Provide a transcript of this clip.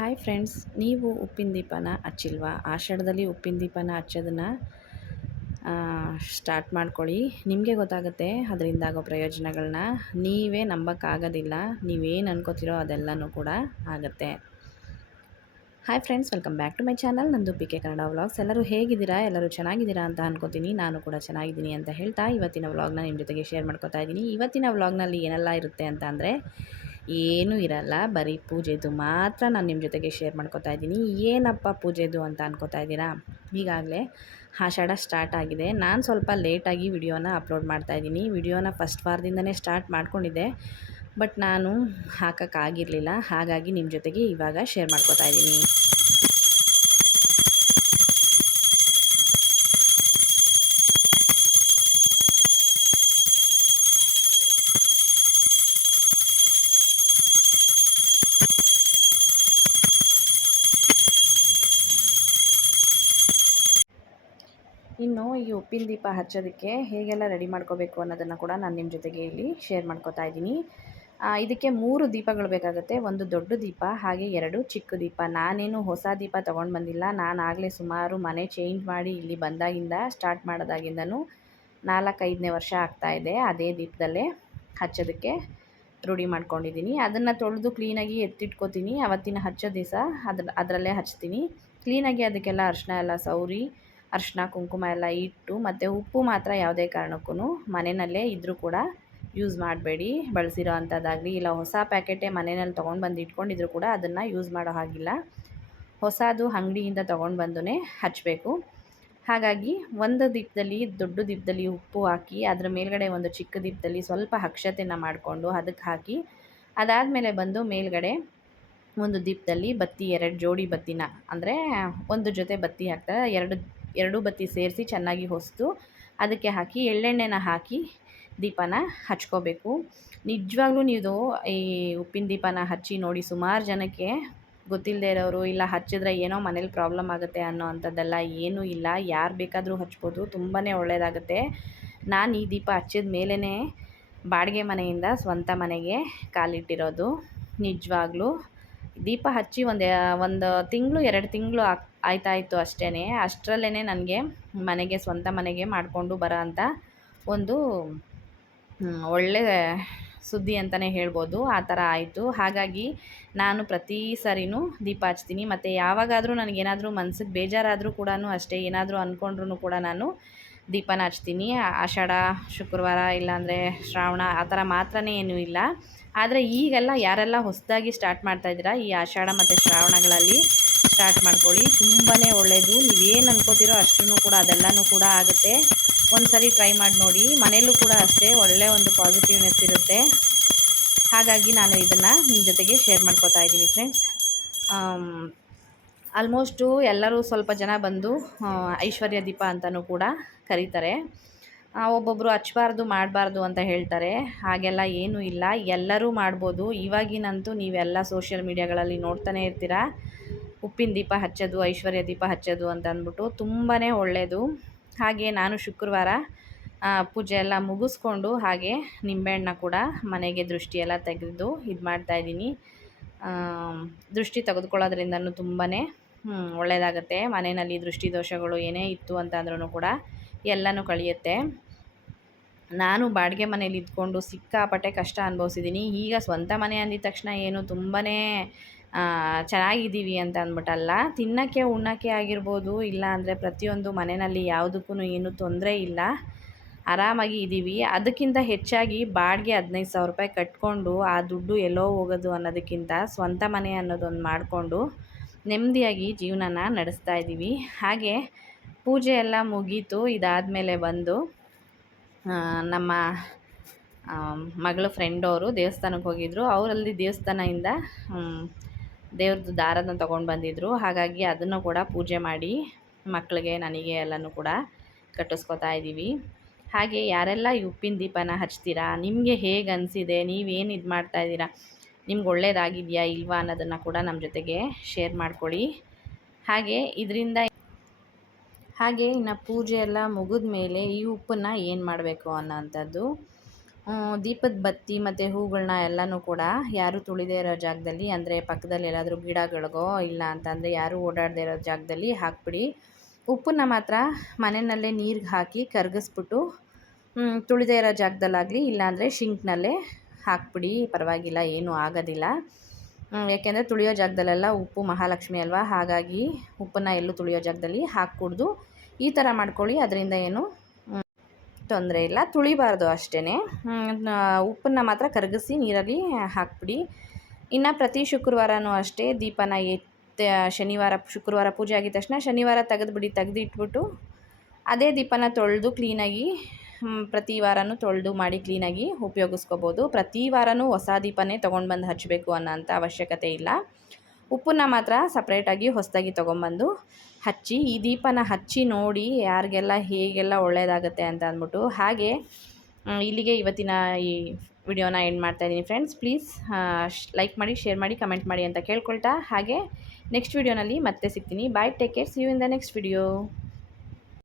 Hi friends, ನೀವು ಉಪ್ಪಿನ ದೀಪನ ಹಚ್ಚಿಲ್ವಾ? ಆಷಾಢದಲ್ಲಿ ಉಪ್ಪಿನ ದೀಪನ ಹಚ್ಚೋದನ್ನು ಸ್ಟಾರ್ಟ್ ಮಾಡ್ಕೊಳ್ಳಿ. ನಿಮಗೆ ಗೊತ್ತಾಗುತ್ತೆ ಅದರಿಂದ ಆಗೋ ಪ್ರಯೋಜನಗಳನ್ನ. ನೀವೇ ನಂಬೋಕ್ಕಾಗೋದಿಲ್ಲ. ನೀವೇನು ಅನ್ಕೋತಿರೋ ಅದೆಲ್ಲನೂ ಕೂಡ ಆಗುತ್ತೆ. Hi friends, welcome back to my channel. ನಂದು ಪಿ ಕೆ ಕನ್ನಡ ವ್ಲಾಗ್ಸ್. ಎಲ್ಲರೂ ಹೇಗಿದ್ದೀರಾ? ಎಲ್ಲರೂ ಚೆನ್ನಾಗಿದ್ದೀರಾ ಅಂತ ಅನ್ಕೋತೀನಿ. ನಾನು ಕೂಡ ಚೆನ್ನಾಗಿದ್ದೀನಿ ಅಂತ ಹೇಳ್ತಾ ಇವತ್ತಿನ ವ್ಲಾಗ್ನ ನಿಮ್ಮ ಜೊತೆಗೆ ಶೇರ್ ಮಾಡ್ಕೋತಾ ಇದ್ದೀನಿ. ಇವತ್ತಿನ ವ್ಲಾಗ್ನಲ್ಲಿ ಏನೆಲ್ಲ ಇರುತ್ತೆ ಅಂತ ಅಂದರೆ ಏನೂ ಇರಲ್ಲ, ಬರೀ ಪೂಜೆದು ಮಾತ್ರ ನಾನು ನಿಮ್ಮ ಜೊತೆಗೆ ಶೇರ್ ಮಾಡ್ಕೋತಾ ಇದ್ದೀನಿ. ಏನಪ್ಪ ಪೂಜೆದು ಅಂತ ಅನ್ಕೋತಾ ಇದ್ದೀರಾ? ಈಗಾಗಲೇ ಆಷಾಢ ಸ್ಟಾರ್ಟ್ ಆಗಿದೆ. ನಾನು ಸ್ವಲ್ಪ ಲೇಟಾಗಿ ವಿಡಿಯೋನ ಅಪ್ಲೋಡ್ ಮಾಡ್ತಾಯಿದ್ದೀನಿ. ವಿಡಿಯೋನ ಫಸ್ಟ್ ವಾರದಿಂದನೇ ಸ್ಟಾರ್ಟ್ ಮಾಡ್ಕೊಂಡಿದ್ದೆ, ಬಟ್ ನಾನು ಹಾಕೋಕ್ಕಾಗಿರಲಿಲ್ಲ. ಹಾಗಾಗಿ ನಿಮ್ಮ ಜೊತೆಗೆ ಇವಾಗ ಶೇರ್ ಮಾಡ್ಕೋತಾ ಇದ್ದೀನಿ. ಇನ್ನು ಈ ಉಪ್ಪಿನ ದೀಪ ಹಚ್ಚೋದಕ್ಕೆ ಹೇಗೆಲ್ಲ ರೆಡಿ ಮಾಡ್ಕೋಬೇಕು ಅನ್ನೋದನ್ನು ಕೂಡ ನಾನು ನಿಮ್ಮ ಜೊತೆಗೆ ಇಲ್ಲಿ ಶೇರ್ ಮಾಡ್ಕೋತಾ ಇದ್ದೀನಿ. ಇದಕ್ಕೆ 3 ದೀಪಗಳು ಬೇಕಾಗುತ್ತೆ. ಒಂದು ದೊಡ್ಡ ದೀಪ, ಹಾಗೆ 2 ಚಿಕ್ಕ ದೀಪ. ನಾನೇನು ಹೊಸ ದೀಪ ತೊಗೊಂಡು ಬಂದಿಲ್ಲ. ನಾನು ಆಗಲೇ ಸುಮಾರು ಮನೆ ಚೇಂಜ್ ಮಾಡಿ ಇಲ್ಲಿ ಬಂದಾಗಿಂದ ಸ್ಟಾರ್ಟ್ ಮಾಡೋದಾಗಿಂದನೂ 4-5ನೇ ವರ್ಷ ಆಗ್ತಾಯಿದೆ. ಅದೇ ದೀಪದಲ್ಲೇ ಹಚ್ಚೋದಕ್ಕೆ ರೂಢಿ ಮಾಡ್ಕೊಂಡಿದ್ದೀನಿ. ಅದನ್ನು ತೊಳೆದು ಕ್ಲೀನಾಗಿ ಎತ್ತಿಟ್ಕೋತೀನಿ. ಅವತ್ತಿನ ಹಚ್ಚೋ ದಿವಸ ಅದರಲ್ಲೇ ಹಚ್ತೀನಿ. ಕ್ಲೀನಾಗಿ ಅದಕ್ಕೆಲ್ಲ ಅರಿಶಿನ ಎಲ್ಲ ಸವರಿ, ಅರಿಶಿನ ಕುಂಕುಮ ಎಲ್ಲ ಇಟ್ಟು, ಮತ್ತು ಉಪ್ಪು ಮಾತ್ರ ಯಾವುದೇ ಕಾರಣಕ್ಕೂ ಮನೆಯಲ್ಲೇ ಇದ್ದರೂ ಕೂಡ ಯೂಸ್ ಮಾಡಬೇಡಿ. ಬಳಸಿರೋ ಅಂಥದ್ದಾಗಲಿ ಇಲ್ಲ ಹೊಸ ಪ್ಯಾಕೆಟೇ ಮನೆಯಲ್ಲಿ ತೊಗೊಂಡು ಬಂದು ಇಟ್ಕೊಂಡಿದ್ರು ಕೂಡ ಅದನ್ನು ಯೂಸ್ ಮಾಡೋ ಹಾಗಿಲ್ಲ. ಹೊಸದು ಅಂಗಡಿಯಿಂದ ತೊಗೊಂಡು ಬಂದೇ ಹಚ್ಚಬೇಕು. ಹಾಗಾಗಿ ಒಂದು ದೀಪದಲ್ಲಿ, ದೊಡ್ಡ ದೀಪದಲ್ಲಿ ಉಪ್ಪು ಹಾಕಿ, ಅದರ ಮೇಲ್ಗಡೆ ಒಂದು ಚಿಕ್ಕ ದೀಪದಲ್ಲಿ ಸ್ವಲ್ಪ ಅಕ್ಷತೆನ ಮಾಡಿಕೊಂಡು ಅದಕ್ಕೆ ಹಾಕಿ, ಅದಾದಮೇಲೆ ಬಂದು ಮೇಲ್ಗಡೆ ಒಂದು ದೀಪದಲ್ಲಿ ಬತ್ತಿ, 2 ಜೋಡಿ ಬತ್ತಿನ, ಅಂದರೆ ಒಂದು ಜೊತೆ ಬತ್ತಿ ಹಾಕ್ತಾರೆ, ಎರಡು ಬತ್ತಿ ಸೇರಿಸಿ ಚೆನ್ನಾಗಿ ಹೊಸ್ತು ಅದಕ್ಕೆ ಹಾಕಿ ಎಳ್ಳೆಣ್ಣೆನ ಹಾಕಿ ದೀಪನ ಹಚ್ಕೋಬೇಕು. ನಿಜವಾಗ್ಲೂ ನೀವು ಈ ಉಪ್ಪಿನ ದೀಪನ ಹಚ್ಚಿ ನೋಡಿ. ಸುಮಾರು ಜನಕ್ಕೆ ಗೊತ್ತಿಲ್ಲದೆ ಇರೋರು, ಇಲ್ಲ ಹಚ್ಚಿದ್ರೆ ಏನೋ ಮನೇಲಿ ಪ್ರಾಬ್ಲಮ್ ಆಗುತ್ತೆ ಅನ್ನೋ ಅಂಥದ್ದೆಲ್ಲ ಏನೂ ಇಲ್ಲ. ಯಾರು ಬೇಕಾದರೂ ಹಚ್ಬೋದು, ತುಂಬಾ ಒಳ್ಳೆಯದಾಗುತ್ತೆ. ನಾನು ಈ ದೀಪ ಹಚ್ಚಿದ ಮೇಲೇ ಬಾಡಿಗೆ ಮನೆಯಿಂದ ಸ್ವಂತ ಮನೆಗೆ ಕಾಲಿಟ್ಟಿರೋದು. ನಿಜವಾಗ್ಲೂ ದೀಪ ಹಚ್ಚಿ ಒಂದು ತಿಂಗಳು 2 ತಿಂಗಳು ಆಯ್ತಾಯಿತು ಅಷ್ಟೇ. ಅಷ್ಟರಲ್ಲೇ ನನಗೆ ಮನೆಗೆ, ಸ್ವಂತ ಮನೆಗೆ ಮಾಡಿಕೊಂಡು ಬರೋ ಅಂಥ ಒಂದು ಒಳ್ಳೆ ಸುದ್ದಿ ಅಂತಲೇ ಹೇಳ್ಬೋದು. ಆ ಥರ ಆಯಿತು. ಹಾಗಾಗಿ ನಾನು ಪ್ರತಿ ಸರಿನೂ ದೀಪ ಹಚ್ತೀನಿ. ಮತ್ತು ಯಾವಾಗಾದರೂ ನನಗೇನಾದರೂ ಮನ್ಸಿಗೆ ಬೇಜಾರಾದರೂ ಕೂಡ ಅಷ್ಟೇ, ಏನಾದರೂ ಅಂದ್ಕೊಂಡ್ರೂ ಕೂಡ ನಾನು ದೀಪನ ಹಚ್ತೀನಿ. ಆಷಾಢ ಶುಕ್ರವಾರ ಇಲ್ಲಾಂದರೆ ಶ್ರಾವಣ ಆ ಥರ ಮಾತ್ರನೇ ಏನೂ ಇಲ್ಲ. ಆದರೆ ಈಗೆಲ್ಲ ಯಾರೆಲ್ಲ ಹೊಸದಾಗಿ ಸ್ಟಾರ್ಟ್ ಮಾಡ್ತಾಯಿದ್ದೀರಾ, ಈ ಆಷಾಢ ಮತ್ತು ಶ್ರಾವಣಗಳಲ್ಲಿ ಸ್ಟಾರ್ಟ್ ಮಾಡ್ಕೊಳ್ಳಿ. ತುಂಬಾ ಒಳ್ಳೆಯದು. ನೀವೇನು ಅನ್ಕೋತೀರೋ ಅಷ್ಟೂ ಕೂಡ ಅದೆಲ್ಲನೂ ಕೂಡ ಆಗುತ್ತೆ. ಒಂದು ಸರಿ ಟ್ರೈ ಮಾಡಿ ನೋಡಿ. ಮನೆಯಲ್ಲೂ ಕೂಡ ಅಷ್ಟೇ ಒಳ್ಳೆಯ ಒಂದು ಪಾಸಿಟಿವ್ನೆಸ್ ಇರುತ್ತೆ. ಹಾಗಾಗಿ ನಾನು ಇದನ್ನು ನಿಮ್ಮ ಜೊತೆಗೆ ಶೇರ್ ಮಾಡ್ಕೋತಾ ಇದ್ದೀನಿ ಫ್ರೆಂಡ್ಸ್. ಆಲ್ಮೋಸ್ಟು ಎಲ್ಲರೂ ಸ್ವಲ್ಪ ಜನ ಬಂದು ಐಶ್ವರ್ಯ ದೀಪ ಅಂತಲೂ ಕೂಡ ಕರೀತಾರೆ. ಒಬ್ಬೊಬ್ಬರು ಹಚ್ಬಾರ್ದು, ಮಾಡಬಾರ್ದು ಅಂತ ಹೇಳ್ತಾರೆ. ಹಾಗೆಲ್ಲ ಏನೂ ಇಲ್ಲ, ಎಲ್ಲರೂ ಮಾಡ್ಬೋದು. ಇವಾಗಿನಂತೂ ನೀವೆಲ್ಲ ಸೋಷಿಯಲ್ ಮೀಡಿಯಾಗಳಲ್ಲಿ ನೋಡ್ತಾನೆ ಇರ್ತೀರಾ, ಉಪ್ಪಿನ ದೀಪ ಹಚ್ಚೋದು, ಐಶ್ವರ್ಯ ದೀಪ ಹಚ್ಚೋದು ಅಂತ ಅಂದ್ಬಿಟ್ಟು. ತುಂಬಾ ಒಳ್ಳೆಯದು. ಹಾಗೆ ನಾನು ಶುಕ್ರವಾರ ಪೂಜೆ ಎಲ್ಲ ಮುಗಿಸ್ಕೊಂಡು ಹಾಗೆ ನಿಂಬೆಹಣ್ಣು ಕೂಡ ಮನೆಗೆ ದೃಷ್ಟಿಯೆಲ್ಲ ತೆಗೆದು ಇದು ಮಾಡ್ತಾಯಿದ್ದೀನಿ. ದೃಷ್ಟಿ ತೆಗೆದುಕೊಳ್ಳೋದ್ರಿಂದನೂ ತುಂಬಾ ಒಳ್ಳೆಯದಾಗುತ್ತೆ. ಮನೆಯಲ್ಲಿ ದೃಷ್ಟಿ ದೋಷಗಳು ಏನೇ ಇತ್ತು ಅಂತಂದ್ರೂ ಕೂಡ ಎಲ್ಲನೂ ಕಳೆಯುತ್ತೆ. ನಾನು ಬಾಡಿಗೆ ಮನೇಲಿ ಇದ್ಕೊಂಡು ಸಿಕ್ಕಾಪಟ್ಟೆ ಕಷ್ಟ ಅನುಭವಿಸಿದ್ದೀನಿ. ಈಗ ಸ್ವಂತ ಮನೆ ಅಂದಿದ ತಕ್ಷಣ ಏನು ತುಂಬಾ ಚೆನ್ನಾಗಿದ್ದೀವಿ ಅಂತ ಅಂದ್ಬಿಟ್ಟಲ್ಲ, ತಿನ್ನೋಕ್ಕೆ ಉಣ್ಣೋಕ್ಕೆ ಆಗಿರ್ಬೋದು, ಇಲ್ಲ ಅಂದರೆ ಪ್ರತಿಯೊಂದು ಮನೆಯಲ್ಲಿ ಯಾವುದಕ್ಕೂ ಏನೂ ತೊಂದರೆ ಇಲ್ಲ, ಆರಾಮಾಗಿ ಇದ್ದೀವಿ. ಅದಕ್ಕಿಂತ ಹೆಚ್ಚಾಗಿ ಬಾಡಿಗೆ 15,000 ರೂಪಾಯಿ ಕಟ್ಕೊಂಡು ಆ ದುಡ್ಡು ಎಲ್ಲೋ ಹೋಗೋದು ಅನ್ನೋದಕ್ಕಿಂತ ಸ್ವಂತ ಮನೆ ಅನ್ನೋದೊಂದು ಮಾಡಿಕೊಂಡು ನೆಮ್ಮದಿಯಾಗಿ ಜೀವನನ ನಡೆಸ್ತಾ ಇದ್ದೀವಿ. ಹಾಗೆ ಪೂಜೆ ಎಲ್ಲ ಮುಗೀತು. ಇದಾದಮೇಲೆ ಬಂದು ನಮ್ಮ ಮಗಳ ಫ್ರೆಂಡವರು ದೇವಸ್ಥಾನಕ್ಕೆ ಹೋಗಿದ್ದರು. ಅವರಲ್ಲಿ ದೇವಸ್ಥಾನದಿಂದ ದೇವ್ರದ್ದು ದಾರನ ತೊಗೊಂಡು ಬಂದಿದ್ದರು. ಹಾಗಾಗಿ ಅದನ್ನು ಕೂಡ ಪೂಜೆ ಮಾಡಿ ಮಕ್ಕಳಿಗೆ, ನನಗೆ ಎಲ್ಲನೂ ಕೂಡ ಕಟ್ಟಿಸ್ಕೊತಾ ಇದ್ದೀವಿ. ಹಾಗೆ ಯಾರೆಲ್ಲ ಈ ಉಪ್ಪಿನ ದೀಪನ ಹಚ್ತೀರಾ, ನಿಮಗೆ ಹೇಗೆ ಅನಿಸಿದೆ, ನೀವೇನು ಇದು ಮಾಡ್ತಾಯಿದ್ದೀರಾ, ನಿಮ್ಗೆ ಒಳ್ಳೇದಾಗಿದೆಯಾ ಇಲ್ವಾ ಅನ್ನೋದನ್ನು ಕೂಡ ನಮ್ಮ ಜೊತೆಗೆ ಶೇರ್ ಮಾಡ್ಕೊಳ್ಳಿ. ಹಾಗೆ ಇನ್ನು ಪೂಜೆ ಎಲ್ಲ ಮುಗಿದ ಮೇಲೆ ಈ ಉಪ್ಪನ್ನು ಏನು ಮಾಡಬೇಕು ಅನ್ನೋಂಥದ್ದು. ದೀಪದ ಬತ್ತಿ ಮತ್ತು ಹೂಗಳನ್ನ ಎಲ್ಲನೂ ಕೂಡ ಯಾರೂ ತುಳಿದೇ ಇರೋ ಜಾಗದಲ್ಲಿ, ಅಂದರೆ ಪಕ್ಕದಲ್ಲಿ ಎಲ್ಲಾದರೂ ಗಿಡಗಳಿಗೋ ಇಲ್ಲ ಅಂತಂದರೆ ಯಾರೂ ಓಡಾಡದೇ ಇರೋ ಜಾಗದಲ್ಲಿ ಹಾಕ್ಬಿಡಿ. ಉಪ್ಪನ್ನ ಮಾತ್ರ ಮನೆಯಲ್ಲೇ ನೀರಿಗೆ ಹಾಕಿ ಕರಗಿಸ್ಬಿಟ್ಟು ತುಳಿದೇ ಇರೋ ಜಾಗದಲ್ಲಾಗಲಿ ಇಲ್ಲಾಂದರೆ ಶಿಂಕ್ನಲ್ಲೇ ಹಾಕ್ಬಿಡಿ, ಪರವಾಗಿಲ್ಲ, ಏನೂ ಆಗೋದಿಲ್ಲ. ಯಾಕೆಂದರೆ ತುಳಿಯೋ ಜಾಗದಲ್ಲೆಲ್ಲ ಉಪ್ಪು ಮಹಾಲಕ್ಷ್ಮಿ ಅಲ್ವಾ, ಹಾಗಾಗಿ ಉಪ್ಪನ್ನು ಎಲ್ಲೂ ತುಳಿಯೋ ಜಾಗದಲ್ಲಿ ಹಾಕೂಡ್ದು. ಈ ಥರ ಮಾಡ್ಕೊಳ್ಳಿ, ಅದರಿಂದ ಏನು ತೊಂದರೆ ಇಲ್ಲ. ತುಳಿಬಾರ್ದು ಅಷ್ಟೇ. ಉಪ್ಪನ್ನು ಮಾತ್ರ ಕರಗಿಸಿ ನೀರಲ್ಲಿ ಹಾಕ್ಬಿಡಿ. ಇನ್ನು ಪ್ರತಿ ಶುಕ್ರವಾರನೂ ಅಷ್ಟೇ ದೀಪನ ಶನಿವಾರ ಶುಕ್ರವಾರ ಪೂಜೆ ಆಗಿದ ತಕ್ಷಣ ಶನಿವಾರ ತೆಗೆದಿಟ್ಬಿಟ್ಟು ಅದೇ ದೀಪನ ತೊಳೆದು ಕ್ಲೀನಾಗಿ ಪ್ರತಿ ವಾರನೂ ತೊಳೆದು ಮಾಡಿ ಕ್ಲೀನಾಗಿ ಉಪಯೋಗಿಸ್ಕೋಬೋದು. ಪ್ರತಿ ವಾರನೂ ಹೊಸ ದೀಪನೇ ತೊಗೊಂಡು ಬಂದು ಹಚ್ಚಬೇಕು ಅನ್ನೋಂಥ ಅವಶ್ಯಕತೆ ಇಲ್ಲ. ಉಪ್ಪನ್ನ ಮಾತ್ರ ಸಪ್ರೇಟಾಗಿ ಹೊಸದಾಗಿ ತೊಗೊಂಬಂದು ಹಚ್ಚಿ, ಈ ದೀಪನ ಹಚ್ಚಿ ನೋಡಿ ಯಾರಿಗೆಲ್ಲ ಹೇಗೆಲ್ಲ ಒಳ್ಳೆಯದಾಗುತ್ತೆ ಅಂತ ಅಂದ್ಬಿಟ್ಟು. ಹಾಗೆ ಇಲ್ಲಿಗೆ ಇವತ್ತಿನ ಈ ವಿಡಿಯೋನ ಎಂಡ್ ಮಾಡ್ತಾಯಿದ್ದೀನಿ ಫ್ರೆಂಡ್ಸ್. ಪ್ಲೀಸ್ ಲೈಕ್ ಮಾಡಿ, ಶೇರ್ ಮಾಡಿ, ಕಮೆಂಟ್ ಮಾಡಿ ಅಂತ ಕೇಳ್ಕೊಳ್ತಾ, ಹಾಗೆ ನೆಕ್ಸ್ಟ್ ವಿಡಿಯೋನಲ್ಲಿ ಮತ್ತೆ ಸಿಗ್ತೀನಿ. Bye, take care, see you in the next video.